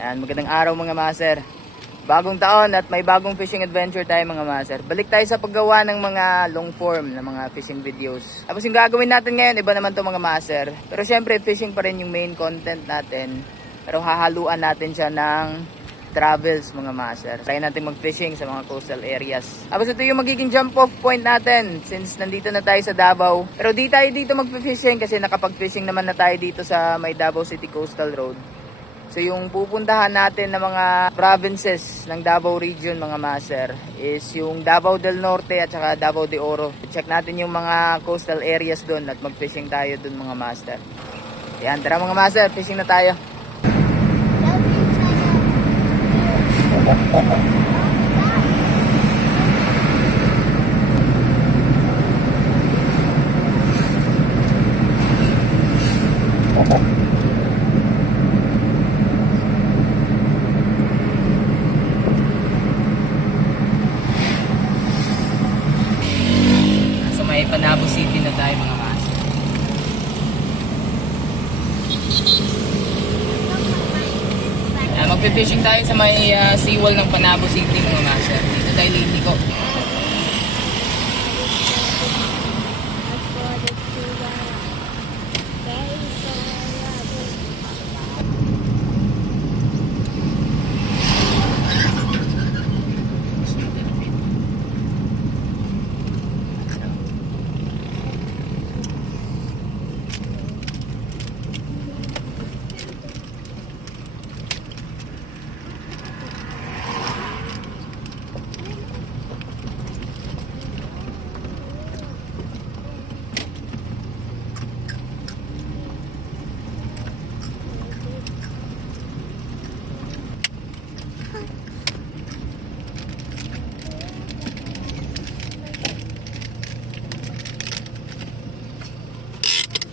Yan, magandang araw mga master. Bagong taon at may bagong fishing adventure tayo mga master. Balik tayo sa paggawa ng mga long form na mga fishing videos. Tapos yung gagawin natin ngayon, iba naman to mga master. Pero syempre fishing pa rin yung main content natin. Pero hahaluan natin siya ng travels mga master. Try natin mag-fishing sa mga coastal areas. Tapos ito yung magiging jump off point natin since nandito na tayo sa Davao. Pero di tayo dito mag-fishing kasi nakapag-fishing naman na tayo dito sa may Davao City Coastal Road. So yung pupuntahan natin na mga provinces ng Davao region mga master is yung Davao del Norte at saka Davao de Oro. Check natin yung mga coastal areas doon at mag-fishing tayo doon mga master. Yan, tara mga master, fishing na tayo. Sa may Panabo City na tayo mga master. Magpe-fishing tayo sa may seawall ng Panabo City mga master. Dito tayo liliko.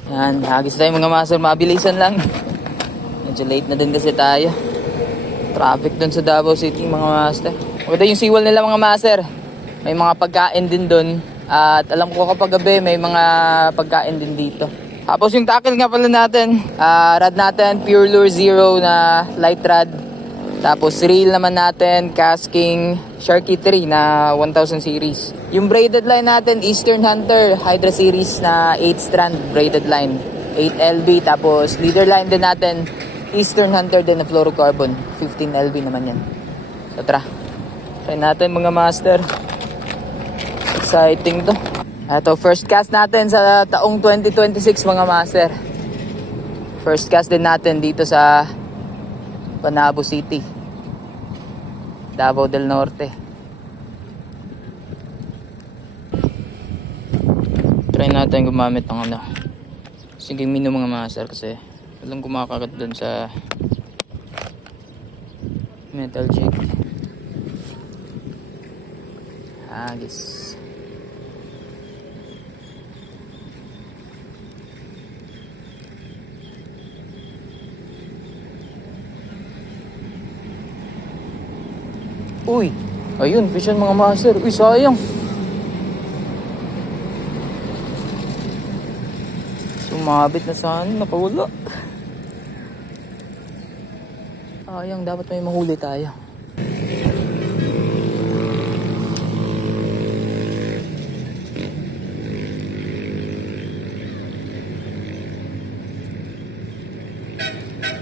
Yan, hagis tayo mga master, mabilisan lang. Medyo late na din kasi tayo. Traffic dun sa Davao City mga master. Maganda yung seawall nila mga master. May mga pagkain din dun. At alam ko kapag gabi may mga pagkain din dito. Tapos yung tackle nga pala natin, rod natin Pure Lure Zero na light rod. Tapos reel naman natin Casking Sharky 3 na 1000 series. Yung braided line natin Eastern Hunter Hydra series na 8 strand braided line 8 LB. Tapos leader line din natin Eastern Hunter din na fluorocarbon 15 LB naman yan. So try natin mga master. Exciting to. Ito first cast natin sa taong 2026 mga master. First cast din natin dito sa Panabo City, Davao del Norte. Try natin gumamit ng sige mino mga master kasi walang kumakagat dun sa metal jig. Hagis. Uy, ayun, fish yan mga master. Uy, sayang. Sumabit na sana, napawala. Sayang, dapat may mahuli tayo.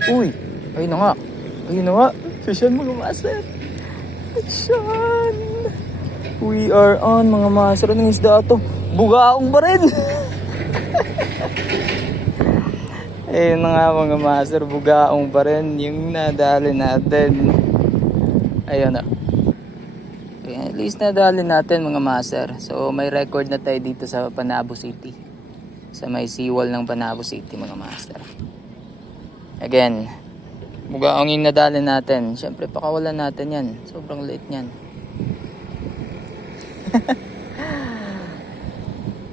Uy, ayun na nga. Ayun na nga. Fish yan mga master. Ayan. We are on mga master. Anong isda ito? Bugaong pa rin. Ayun na nga mga master. Bugaong pa rin yung nadali natin. Ayun na. Okay, at least nadali natin mga master. So may record na tayo dito sa Panabo City. Sa may seawall ng Panabo City mga master. Again, bugaong yung nadali natin. Siyempre pakawalan natin yan. Sobrang liit yan.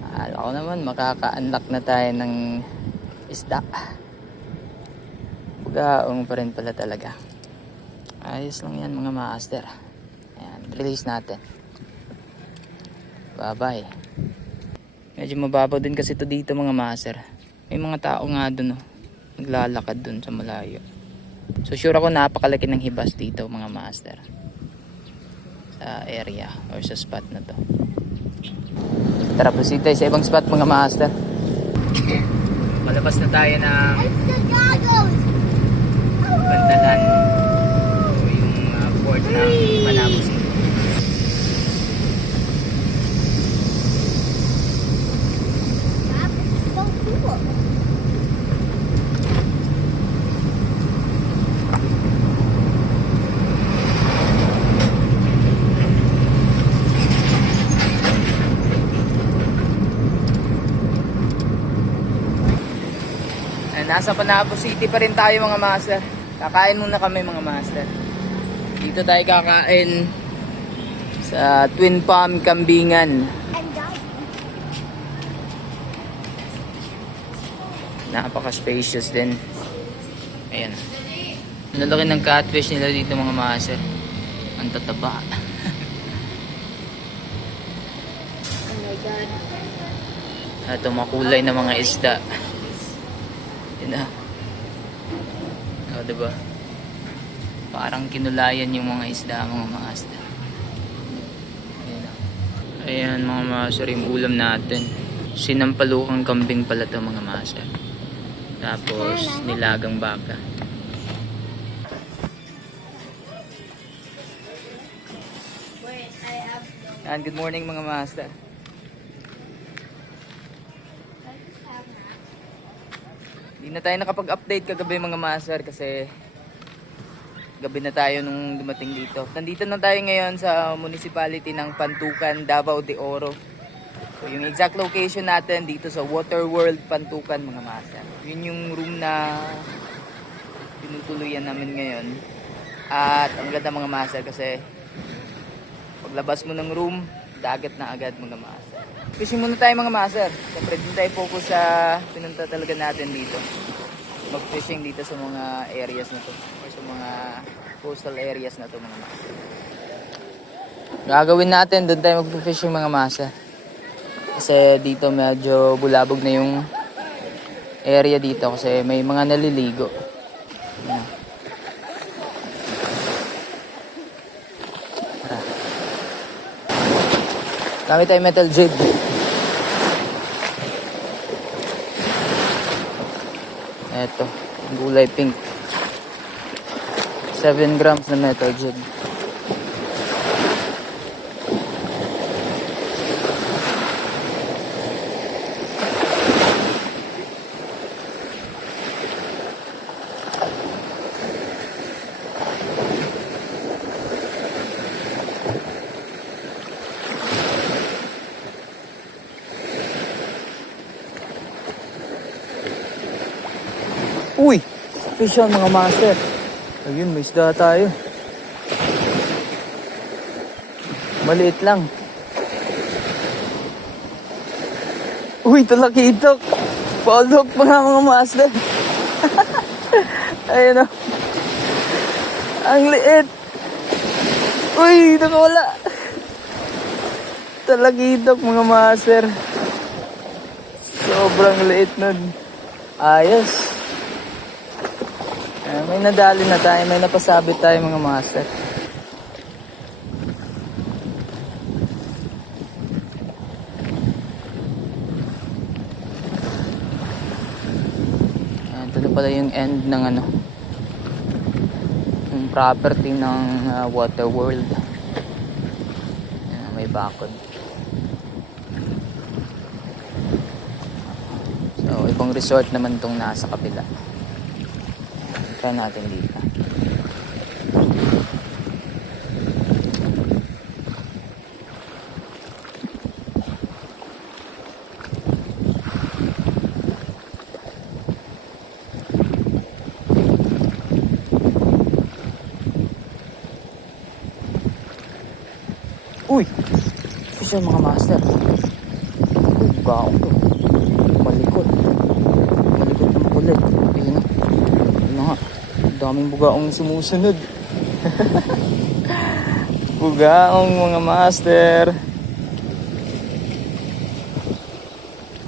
Akala ko naman makaka-unlock na tayo ng isda. Bugaong pa rin pala talaga. Ayos lang yan mga master. Ayan, release natin. Bye bye. Medyo mababaw din kasi ito dito mga master. May mga tao nga dun, oh. Naglalakad dun sa malayo. So sure ako napakalaki ng hibas dito mga master. Sa area or sa spot na to. Tara, proceed tayo sa ibang spot mga master. Malabas na tayo ng Bantalan. Yung port ng Manabo City. Nasa Panabo City pa rin tayo mga master. Kakain muna kami mga master. Dito tayo kakain sa Twin Palm Kambingan. Napaka-spacious din. Ayan. Ang lalaki ng catfish nila dito mga master. Ang tataba. Oh my God. Ito makulay na mga isda. Yun na. O, diba? Parang kinulayan yung mga isda, mga master. Ayan na. Ayan mga master, yung ulam natin. Sinampalukang kambing pala to mga master. Tapos nilagang baka. And good morning mga master. Hindi na tayo nakapag-update kagabi mga master kasi gabi na tayo nung dumating dito. Nandito na tayo ngayon sa municipality ng Pantukan, Davao de Oro. So yung exact location natin dito sa Water World Pantukan mga master. Yun yung room na tinutuluyan namin ngayon. At ang ganda mga master kasi paglabas mo ng room, dagat na agad mga master. Fishing muna tayo mga master. Siyempre din tayo focus sa pinunta talaga natin dito. Mag-fishing dito sa mga areas na to. Or sa mga coastal areas na to mga master. Gagawin natin, doon tayo mag-fishing mga master. Kasi dito medyo bulabog na yung area dito kasi may mga naliligo. Ayan. Gamit tayo metal jig. Eto, gulay pink. 7 grams na metal jig. Uy! Fish on mga master. Ayun, may isda tayo. Maliit lang. Uy, talakitok. Paulok pa nga mga master. Ayun o. Ang liit. Uy, nakawala. Talakitok mga master. Sobrang liit nun. Ayos. May nadali na tayo, may napasabit tayo mga master. Ito na pala yung end ng ano, yung property ng Water World. May bakod. So ibang resort naman tong nasa kapila. Try natin dito. Uy! Isa mga master. Uy, baong to. Malikot. Malikot ng kulit. Ayun na. Ayun na nga. Daming bugaong sumusunod. Bugaong mga master.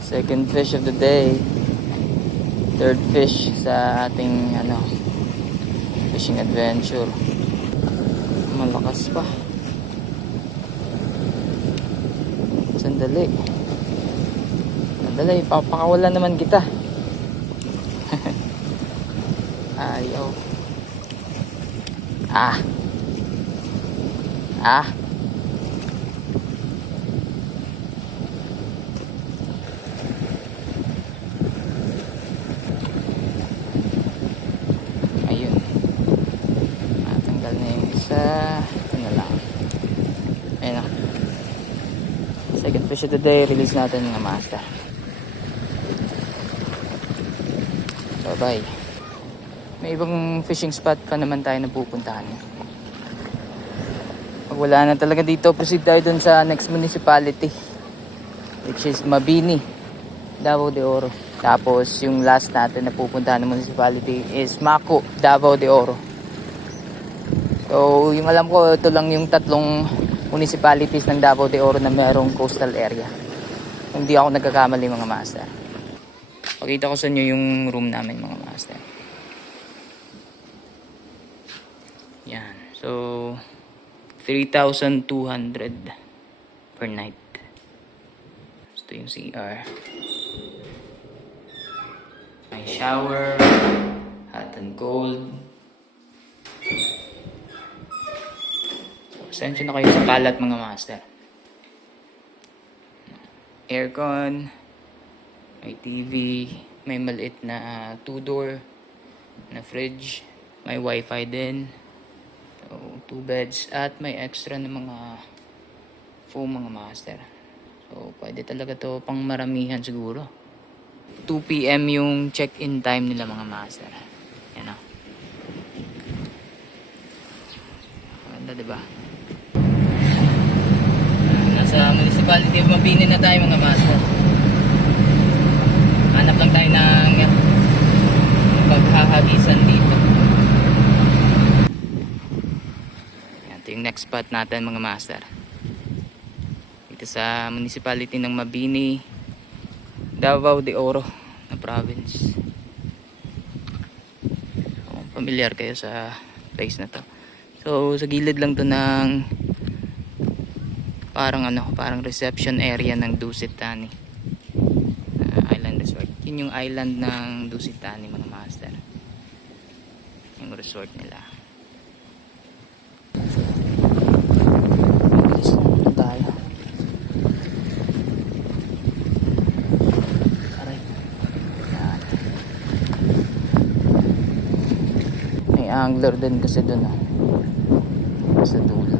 Second fish of the day. Third fish sa ating Fishing adventure. Malakas pa. Sandali. Sandali, papakawalan naman kita. Ayaw. Ah. Ah. Ayun. Natanggal na yung isa. Ito na lang. Ayun na. Second fish of the day. Release natin mga master. Bye-bye. May ibang fishing spot pa naman tayo na pupuntahan. Pag wala na talaga dito, proceed tayo dun sa next municipality, which is Mabini, Davao de Oro. Tapos yung last natin na pupuntahan ng municipality is Maco, Davao de Oro. So yung alam ko, ito lang yung tatlong municipalities ng Davao de Oro na merong coastal area. Hindi ako nagkakamali mga master. Pakita ko sa inyo yung room namin mga master. Yan. So 3,200 per night. Ito yung CR. May shower, hot and cold. So, pasensya na kayo sa kalat mga master. Aircon, may TV, may maliit na 2-door na fridge, may wifi din. So, 2 beds at may extra na mga foam mga master. So, pwede talaga to pang maramihan siguro. 2 PM yung check-in time nila mga master. Yan o. Maganda diba? Nasa municipality of Mabini na tayo mga master. Hanap lang tayo ng paghahagisan dito. Ito yung next spot natin mga master. Dito sa municipality ng Mabini, Davao de Oro na province. So, familiar kayo sa place na to. So sa gilid lang to ng parang reception area ng Dusit Thani Island Resort. Yun yung island ng Dusit Thani mga master. Yung resort nila. Angler din kasi doon sa dulo.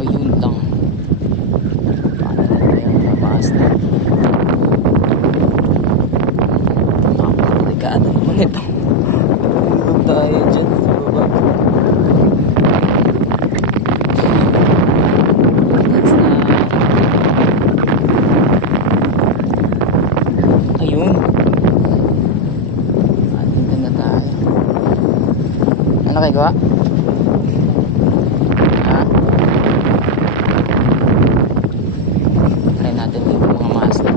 Ayun lang. Paano na yung master? Napakadelikado naman ito. Tulog tayo dyan sa baba. That's na. Ayun. Ano kayo gawa? Ha? Try natin dito mga master.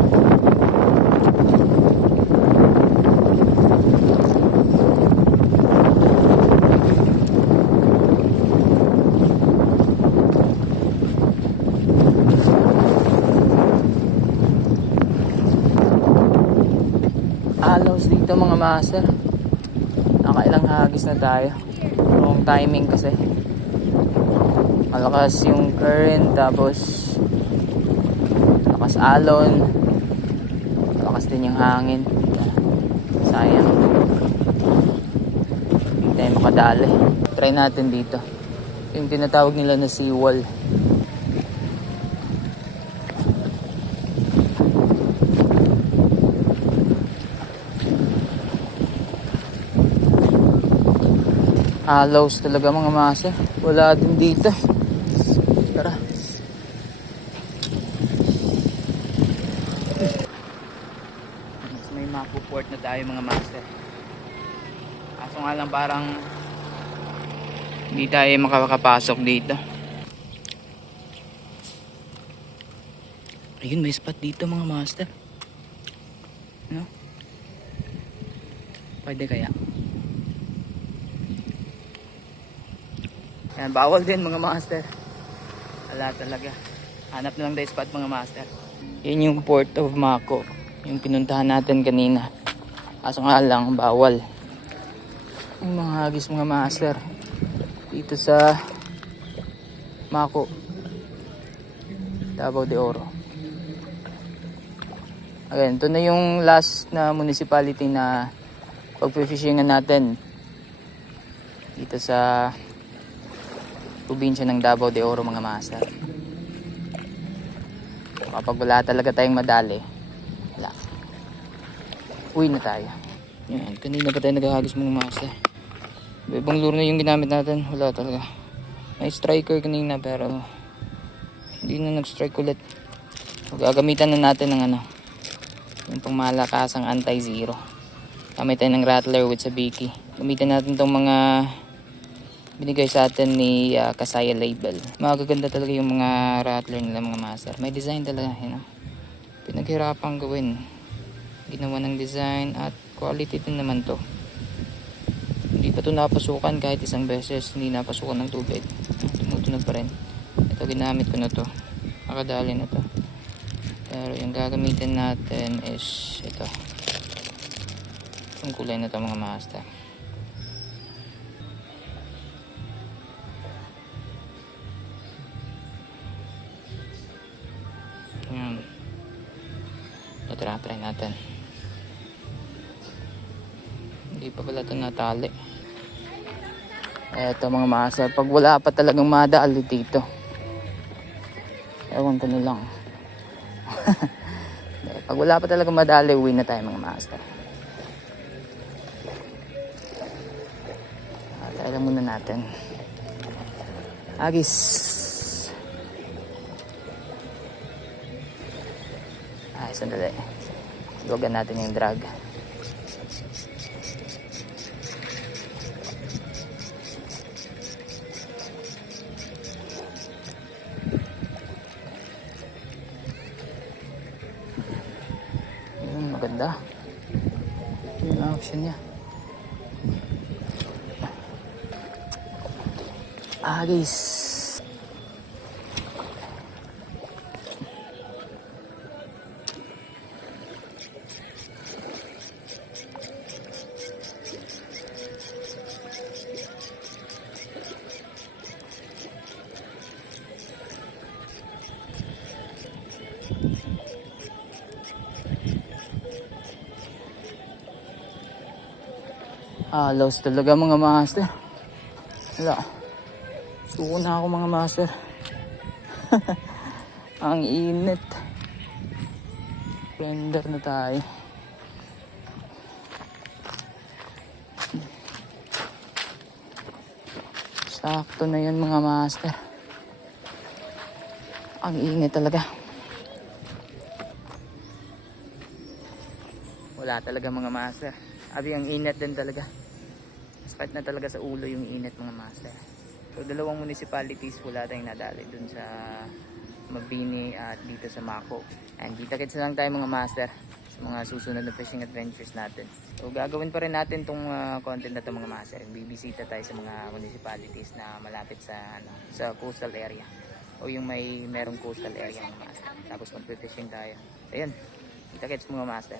Halos dito mga master. Nakailang hagis na tayo. Wrong timing kasi malakas yung current, tapos malakas alon, malakas din yung hangin. Sayang, hindi tayo makadali. Try natin dito yung tinatawag nila na seawall. Halos talaga mga master. Wala din dito. Tara. Mas may mapuport na tayo mga master. Kaso nga lang parang hindi tayo makakapasok dito. Ayun, may spot dito mga master. No? Pwede kaya. Yan, bawal din mga master. Wala talaga. Hanap na lang tayo spot mga master. Yan yung Port of Mako. Yung pinuntahan natin kanina. Kaso nga lang, bawal. Yung mga hagis mga master. Dito sa Mako. Davao de Oro. Ayan, ito na yung last na municipality na pag-fishingan natin. Dito sa probinsya ng Davao de Oro mga master. Kapag wala talaga tayong madali, wala. Uwi na tayo. Yan, kanina pa tayo naghahagis mga master. Ibang lure na yung ginamit natin, wala talaga. May striker kanina pero hindi na nag-strike ulit. Gagamitan na natin ng ano, yung pangmalakasang anti-zero. Gamit tayo ng rattler with sabiki. Gamitin natin tong mga binigay sa atin ni Kasaya Label. Magaganda talaga yung mga rattler nila mga master. May design talaga, you know. Pinaghirapan gawin. Ginawa ng design at quality din naman to. Hindi pa to napasukan kahit isang beses. Hindi napasukan ng tubig. Tumutunog pa rin. Ito ginamit ko na to. Nakadali na to. Pero yung gagamitin natin is ito. Itong kulay na to mga master. Ayan. Ito try natin. Hindi pa pala ito natali. Eto mga master. Pag wala pa talagang madali dito. Ewan ko na lang. Pag wala pa talagang madali, uwi na tayo mga master. Try muna natin. Agis. Ay, sandali. Iwagan natin yung drag. Maganda. Yung action niya. Guys. Lost talaga mga master. Wala. Suko na ako mga master. Ang init. Render na tayo. Sakto na yun mga master. Ang init talaga. Wala talaga mga master. Abi ang init din talaga. Sakit na talaga sa ulo yung init mga master. So dalawang municipalities wala tayong nadali dun sa Mabini at dito sa Mako. And kita-kits na lang tayo mga master sa mga susunod na fishing adventures natin. So gagawin pa rin natin tong content na to mga master. Bibisita tayo sa mga municipalities na malapit sa sa coastal area o yung merong coastal area mga master. Tapos magpe-fishing tayo. Ayun. Kita-kits mga master.